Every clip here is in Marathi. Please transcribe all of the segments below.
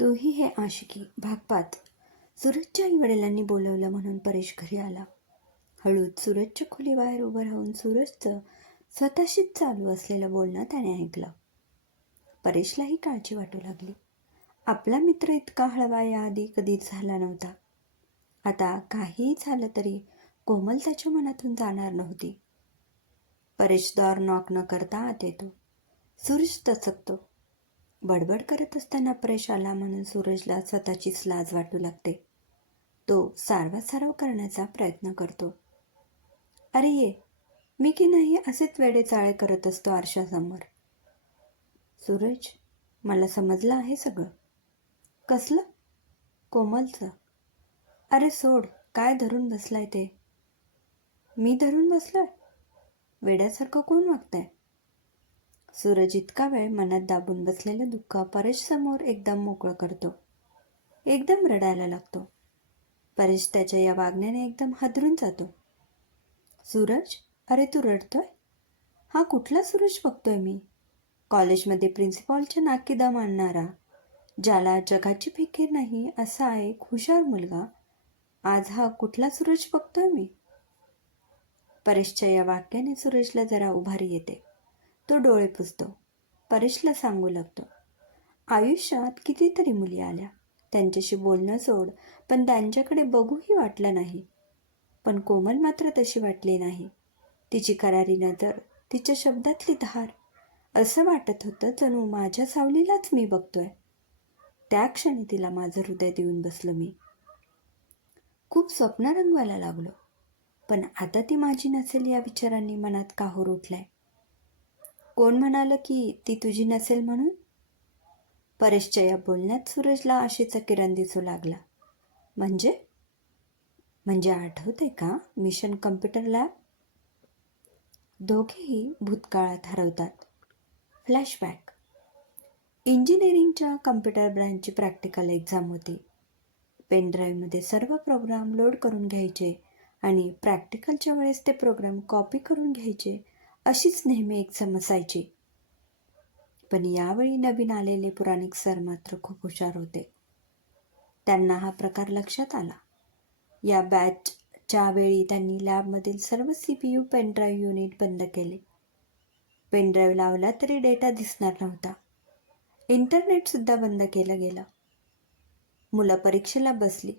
तूही हे आशिकी भाग पाच सूरजच्या आई वडिलांनी बोलवलं म्हणून परेश घरी आला. हळूच सूरजच्या खोलीबाहेर उभं राहून सूरजचं स्वतःशीच चालू असलेलं बोलणं त्याने ऐकलं. परेशलाही काळजी वाटू लागली. आपला मित्र इतका हळवा याआधी कधीच झाला नव्हता. आता काहीही झालं तरी कोमल त्याच्या मनातून जाणार नव्हती. परेश दॉर नॉक न करता आत येतो. सूरज तचकतो. बडबड करत असताना प्रेश आला म्हणून सूरजला स्वतःचीच लाज वाटू लागते. तो सारवासारव करण्याचा प्रयत्न करतो. अरे ये मी की नाही असेच वेडे चाळे करत असतो आरशासमोर. सूरज मला समजलं आहे सगळं. कसलं? कोमलचं. अरे सोड काय धरून बसलाय ते? मी धरून बसलोय? वेड्यासारखं कोण वागतंय? सूरज इतका वेळ मनात दाबून बसलेलं दुःख परेश समोर एकदम मोकळं करतो. एकदम रडायला लागतो. परेश त्याच्या या वागण्याने एकदम हादरून जातो. सूरज अरे तू रडतोय? हा कुठला सूरज बघतोय मी? कॉलेजमध्ये प्रिन्सिपॉलच्या नाकी दम आणणारा ज्याला जगाची फिकीर नाही असा एक हुशार मुलगा. आज हा कुठला सूरज बघतोय मी? परेशच्या या वाक्याने सूरजला जरा उभारी येते. तो डोळे पुसतो. परेशला सांगू लागतो. आयुष्यात कितीतरी मुली आल्या. त्यांच्याशी बोलणं सोड पण त्यांच्याकडे बघूही वाटलं नाही. पण कोमल मात्र तशी वाटली नाही. तिची करारी नजर तिच्या शब्दातली धार. असं वाटत होतं जणू माझ्या सावलीलाच मी बघतोय. त्या क्षणी तिला माझं हृदय देऊन बसलो मी. खूप स्वप्न रंगवायला लागलो. पण आता ती माझी नसेल या विचारांनी मनात काहूर उठलाय. कोण म्हणालं की ती तुझी नसेल म्हणून? परेशच्या या बोलण्यात सूरजला आशेचा किरण दिसू लागला. म्हणजे? म्हणजे आठवते का मिशन कम्प्युटर लॅब? दोघेही भूतकाळात हरवतात. फ्लॅशबॅक. इंजिनिअरिंगच्या कम्प्युटर ब्रँचची प्रॅक्टिकल एक्झाम होती. पेनड्राईव्हमध्ये सर्व प्रोग्राम लोड करून घ्यायचे आणि प्रॅक्टिकलच्या वेळेस ते प्रोग्राम कॉपी करून घ्यायचे अशीच नेहमी एक्झाम असायची पण यावेळी नवीन आलेले पुराणिक सर मात्र खूप हुशार होते. त्यांना हा प्रकार लक्षात आला. या बॅचच्या वेळी त्यांनी लॅबमधील सर्व C P U pen drive unit बंद केले. पेनड्राईव्ह लावला तरी डेटा दिसणार नव्हता. इंटरनेटसुद्धा बंद केलं गेलं. मुलं परीक्षेला बसली.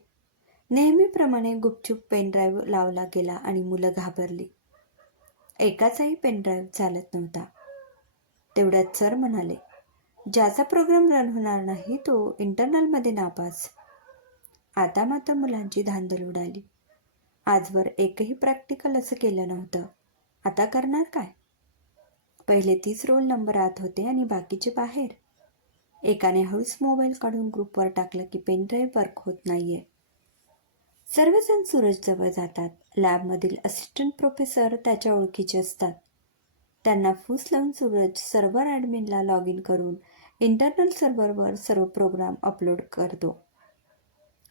नेहमीप्रमाणे गुपचूप पेनड्राईव्ह लावला गेला आणि मुलं घाबरली. एकाचाही पेनड्राईव्ह चालत नव्हता. तेवढ्यात सर म्हणाले ज्याचा प्रोग्राम रन होणार नाही तो इंटरनलमध्ये नापास. आता मात्र मुलांची धांदल उडाली. आजवर एकही प्रॅक्टिकल असं केलं नव्हतं. आता करणार काय? पहिले तीस रोल नंबर आत होते आणि बाकीचे बाहेर. एकाने हळूच मोबाईल काढून ग्रुपवर टाकलं की पेनड्राईव्ह वर्क होत नाहीये. सर्वजण सूरजजवळ जातात. लॅबमधील असिस्टंट प्रोफेसर त्याच्या ओळखीचे असतात. त्यांना फूस लावून सूरज सर्व्हर ॲडमिनला लॉग इन करून इंटरनल सर्व्हरवर सर्व प्रोग्राम अपलोड करतो.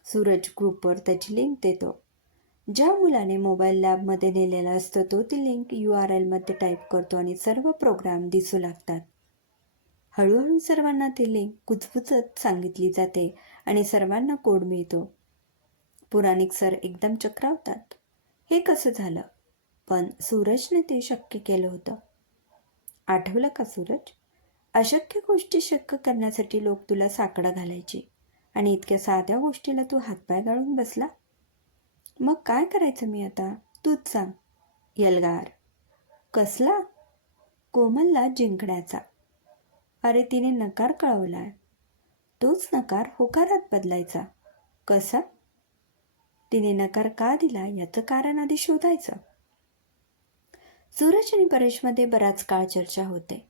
सूरज ग्रुपवर त्याची लिंक देतो. ज्या मुलाने मोबाईल लॅबमध्ये नेलेला असतो तो ती लिंक यू आर एलमध्ये टाईप करतो आणि सर्व प्रोग्राम दिसू लागतात. हळूहळू सर्वांना ती लिंक कुचकुचत सांगितली जाते आणि सर्वांना कोड मिळतो. पुराणिक सर एकदम चक्रावतात. हे कसं झालं? पण सूरजने ते शक्य केलं होतं. आठवलं का सूरज? अशक्य गोष्टी शक्य करण्यासाठी लोक तुला साकडं घालायचे आणि इतक्या साध्या गोष्टीला तू हातपाय गाळून बसला? मग काय करायचं मी आता? तूच सांग. यलगार. कसला? कोमलला जिंकण्याचा. अरे तिने नकार कळवलाय. तोच नकार होकारात बदलायचा. कसा? तिने नकार का दिला याचं कारण आधी शोधायचं. सूरज आणि परेशमध्ये बराच काळ चर्चा होते.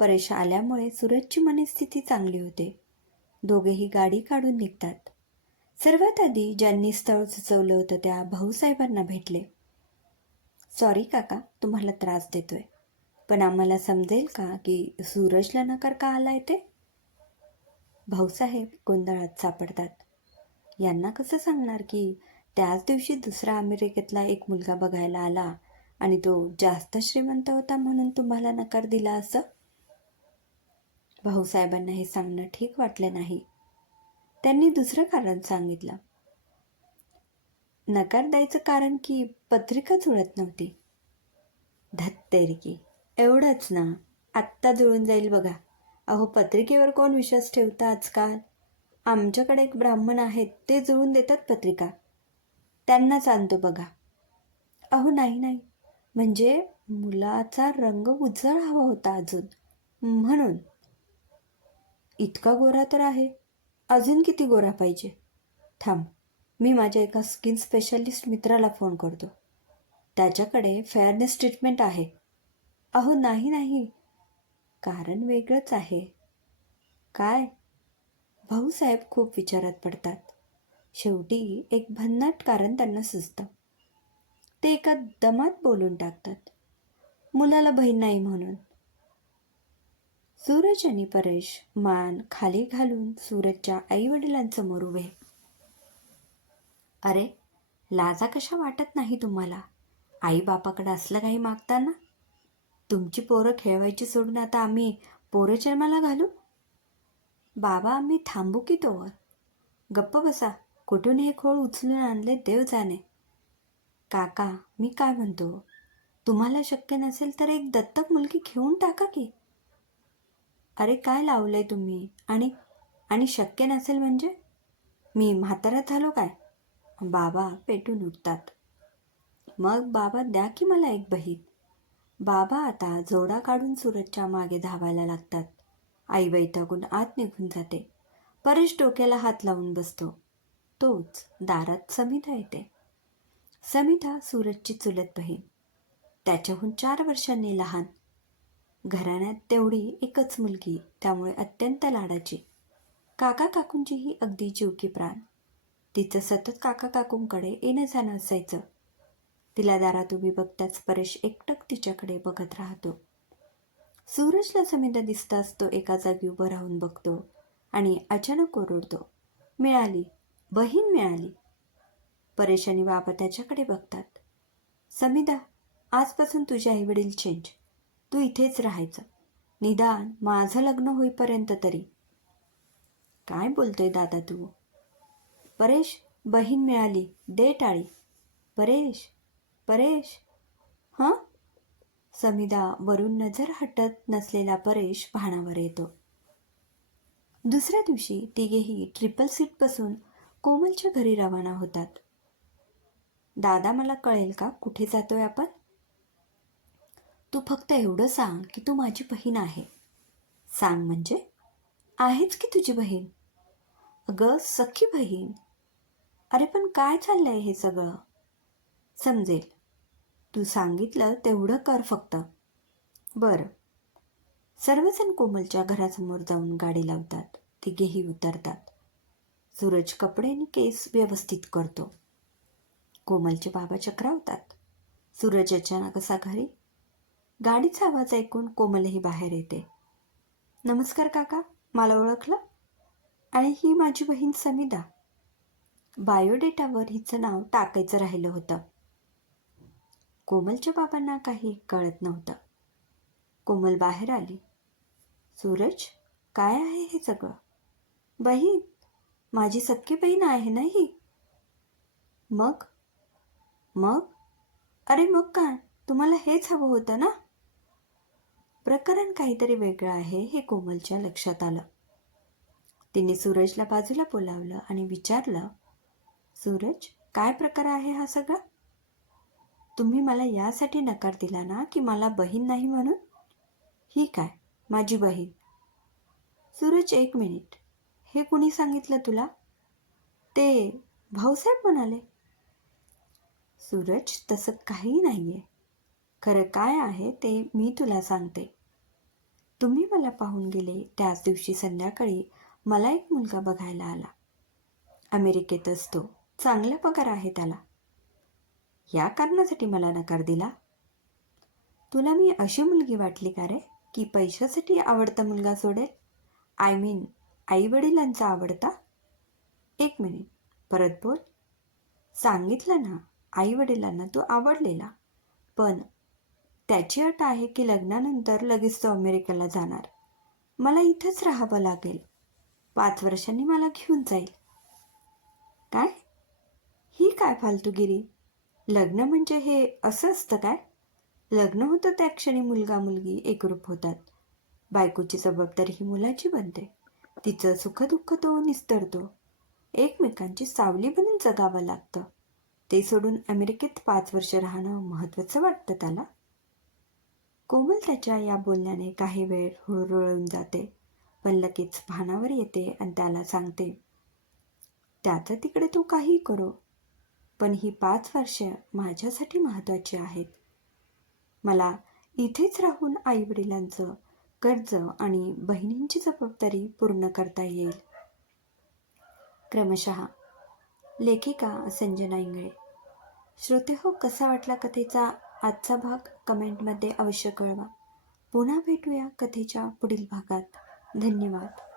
परेश आल्यामुळे सूरजची मनस्थिती चांगली होते. दोघेही गाडी काढून निघतात. सर्वात आधी ज्यांनी स्थळ सुचवलं होतं त्या भाऊसाहेबांना भेटले. सॉरी काका तुम्हाला त्रास देतोय. पण आम्हाला समजेल का की सूरजला नकार का आलाय ते? भाऊसाहेब गोंधळात सापडतात. यांना कसं सांगणार की? त्याच दिवशी दुसरा अमेरिकेतला एक मुलगा बघायला आला आणि तो जास्त श्रीमंत होता म्हणून तुम्हाला नकार दिला असं? भाऊसाहेबांना हे सांगणं ठीक वाटलं नाही. त्यांनी दुसरं कारण सांगितलं. नकार द्यायचं कारण की पत्रिका जुळत नव्हती. धत्तेरकी. एवढंच ना. आत्ता जुळून जाईल बघा. अहो पत्रिकेवर कोण विश्वास ठेवता आजकाल? आमच्याकडे एक ब्राह्मण आहेत ते जुळून देतात पत्रिका. त्यांनाच आणतो बघा. अहो नाही नाही. म्हणजे मुलाचा रंग उजळ हवा होता अजून. म्हणून. इतका गोरा तर आहे. अजून किती गोरा पाहिजे? थांब. मी माझ्या एका स्किन स्पेशालिस्ट मित्राला फोन करतो. त्याच्याकडे फेअरनेस ट्रीटमेंट आहे. अहो नाही नाही. कारण वेगळंच आहे. काय? भाऊसाहेब खूप विचारात पडतात. शेवटी एक भन्नाट कारण त्यांना सुचतं. ते एका दमात बोलून टाकतात. मुलाला बहीण नाही म्हणून. सूरज आणि परेश मान खाली घालून सूरजच्या आईवडिलांसमोर उभे. अरे लाजा कशा वाटत नाही तुम्हाला? आई बापाकडे असलं काही मागताना? तुमची पोरं खेळवायची सोडून आता आम्ही पोरं जन्माला घालू? बाबा आम्ही थांबू की तोवर? गप्प बसा. कुठून हे खोळ उचलून आणले देव जाणे. काका मी काय म्हणतो? तुम्हाला शक्य नसेल तर एक दत्तक मुलगी घेऊन टाका की. अरे काय लावलंय तुम्ही? आणि आणि शक्य नसेल म्हणजे? मी म्हातारा झालो काय? बाबा पेटून उठतात. मग बाबा द्या की मला एक बहीण. बाबा आता जोडा काढून सूरजच्या मागे धावायला लागतात. आई वैतागून आत निघून जाते. परेश डोक्याला हात लावून बसतो. तोच दारात समिधा येते. समिधा सूरजची चुलत बहीण. त्याच्याहून चार वर्षांनी लहान. घराण्यात तेवढी एकच मुलगी त्यामुळे अत्यंत लाडाची. काका काकूंची ही अगदी जीवकी प्राण. तिचं सतत काका काकूंकडे येणं जाणं असायचं. तिला दारात उभी बघताच परेश एकटक तिच्याकडे बघत राहतो. सूरजला समिधा दिसताच तो एका जागी उभं राहून बघतो आणि अचानक ओरडतो. मिळाली. बहीण मिळाली. परेशानी बाबा त्याच्याकडे बघतात. समिधा आजपासून तुझे आईवडील चेंज तू इथेच राहायचं. निदान माझं लग्न होईपर्यंत तरी. काय बोलतोय दादा तू? परेश बहीण मिळाली. दे टाळी. परेश परेश. हां? समिदा वरून नजर हटत नसलेला परेश भाणावर येतो. दुसऱ्या दिवशी तिघेही ट्रिपल सीट बसून कोमलच्या घरी रवाना होतात. दादा मला कळेल का? कुठे जातोय आपण? तू फक्त एवढं सांग की तू माझी बहीण आहे. सांग म्हणजे? आहेच की तुझी बहीण? अगं सखी बहीण. अरे पण काय चाललंय हे सगळं? समजेल. तू सांगितलं तेवढं कर फक्त. बरं. सर्वजण कोमलच्या घरासमोर जाऊन गाडी लावतात. तिघेही उतरतात. सूरज कपडे आणि केस व्यवस्थित करतो. कोमलचे बाबा चक्रावतात. सूरज अचानक असा घरी. गाडीचा आवाज ऐकून कोमलही बाहेर येते. नमस्कार काका मला ओळखलं? आणि ही माझी बहीण समिदा. बायोडेटावर हिचं नाव टाकायचं राहिलं होतं. कोमलच्या बाबांना काही कळत नव्हतं. कोमल बाहेर आली. सूरज काय आहे हे सगळं? बहीण माझी सख्खी बहीण आहे ना ही मग? मग? अरे मग काय? तुम्हाला हेच हवं होतं ना? प्रकरण काहीतरी वेगळं आहे हे कोमलच्या लक्षात आलं. तिने सूरजला बाजूला बोलावलं आणि विचारलं सूरज काय प्रकार आहे हा सगळा? तुम्ही मला यासाठी नकार दिला ना की मला बहीण नाही म्हणून? ही काय? माझी बहीण. सूरज एक मिनिट. हे कुणी सांगितलं तुला? ते भाऊसाहेब म्हणाले. सूरज तसं काही नाही आहे खरं काय आहे ते मी तुला सांगते. तुम्ही मला पाहून गेले त्याच दिवशी संध्याकाळी मला एक मुलगा बघायला आला. अमेरिकेत असतो. चांगला पगार आहे त्याला. या कारणासाठी मला नकार दिला? तुला मी अशी मुलगी वाटली का रे की पैशासाठी आवडता मुलगा सोडेल? आय मीन आईवडिलांचा आवडता? एक मिनिट परत बोल. सांगितलं ना आईवडिलांना तू आवडलेला. पण त्याची अट आहे की लग्नानंतर लगेच तो अमेरिकेला जाणार. मला इथंच राहावं लागेल. पाच वर्षांनी मला घेऊन जाईल. काय? ही काय फालतूगिरी? लग्न म्हणजे हे असं असतं काय? लग्न होतं त्या क्षणी मुलगा मुलगी एकरूप होतात. बायकोची जबाबदारी ही मुलाची बनते. तिचं सुखदुःख तो निस्तरतो. एकमेकांची सावली बनून जगावं लागतं. ते सोडून अमेरिकेत पाच वर्ष राहणं महत्त्वाचं वाटतं त्याला. कोमल त्याच्या या बोलण्याने काही वेळ हुळहुळून जाते. पण लगेच भानावर येते आणि त्याला सांगते त्याचं तिकडे तू काही करो. पण ही पाच वर्ष माझ्यासाठी महत्त्वाची आहेत. मला इथेच राहून आईवडिलांचं कर्ज आणि बहिणींची जबाबदारी पूर्ण करता येईल. क्रमशः लेखिका संजना इंगळे. श्रोते हो कसा वाटला कथेचा आजचा भाग? कमेंटमध्ये अवश्य कळवा. पुन्हा भेटूया कथेच्या पुढील भागात. धन्यवाद.